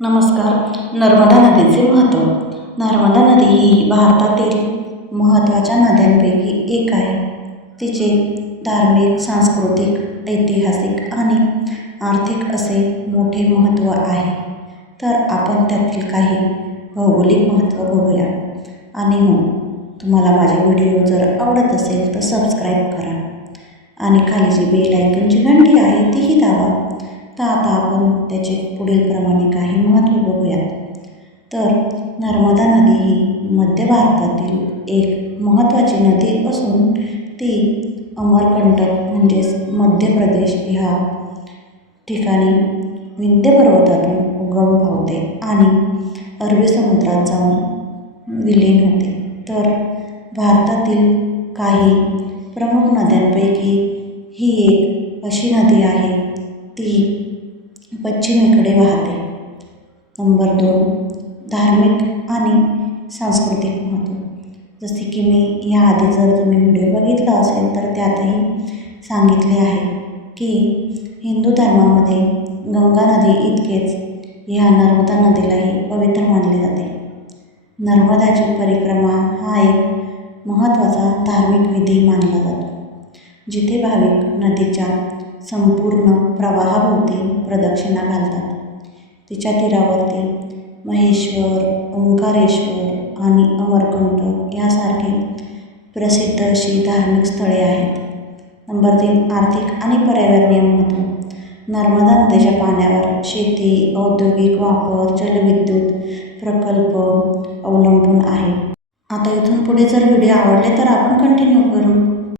नमस्कार. नर्मदा नदीचे महत्त्व. नर्मदा नदी ही भारतातील महत्त्वाच्या नद्यांपैकी एक आहे. तिचे धार्मिक सांस्कृतिक ऐतिहासिक आणि आर्थिक असे मोठे महत्त्व आहे. तर आपण त्यातील काही भौगोलिक महत्त्व बघूया. आणि हो तुम्हाला माझे व्हिडिओ जर आवडत असेल तर सबस्क्राईब करा. आणि खाली जी बेल आयकनची घंटी आहे तीही दाबा. तर आता आपण त्याचे पुढीलप्रमाणे काही महत्त्व बघूयात. तर नर्मदा नदी ही मध्य भारतातील एक महत्त्वाची नदी असून ती अमरकंटक म्हणजेच मध्य प्रदेश ह्या ठिकाणी विंध्य पर्वतातून उगम पावते आणि अरबी समुद्रात जाऊन विलीन होते. तर भारतातील काही प्रमुख नद्यांपैकी ही एक अशी नदी आहे. ती पश्चिमेकडे वाहते. नंबर दोन धार्मिक आणि सांस्कृतिक महत्त्व. जसे की मी याआधी जर तुम्ही व्हिडिओ बघितला असेल तर त्यातही सांगितले आहे की हिंदू धर्मामध्ये गंगा नदी इतकेच ह्या नर्मदा नदीलाही पवित्र मानले जाते. नर्मदाची परिक्रमा हा एक महत्त्वाचा धार्मिक विधी मानला जातो जिथे भाविक नदीच्या संपूर्ण प्रवाहाभोवती प्रदक्षिणा घालतात. तिच्या तीरावरती महेश्वर ओंकारेश्वर आणि अमरकंटक यासारखी प्रसिद्ध अशी धार्मिक स्थळे आहेत. नंबर तीन आर्थिक आणि पर्यावरणीय महत्त्व. नर्मदा नदीच्या पाण्यावर शेती औद्योगिक वापर जलविद्युत प्रकल्प अवलंबून आहे. आता इथून पुढे जर व्हिडिओ आवडले तर आपण कंटिन्यू करू.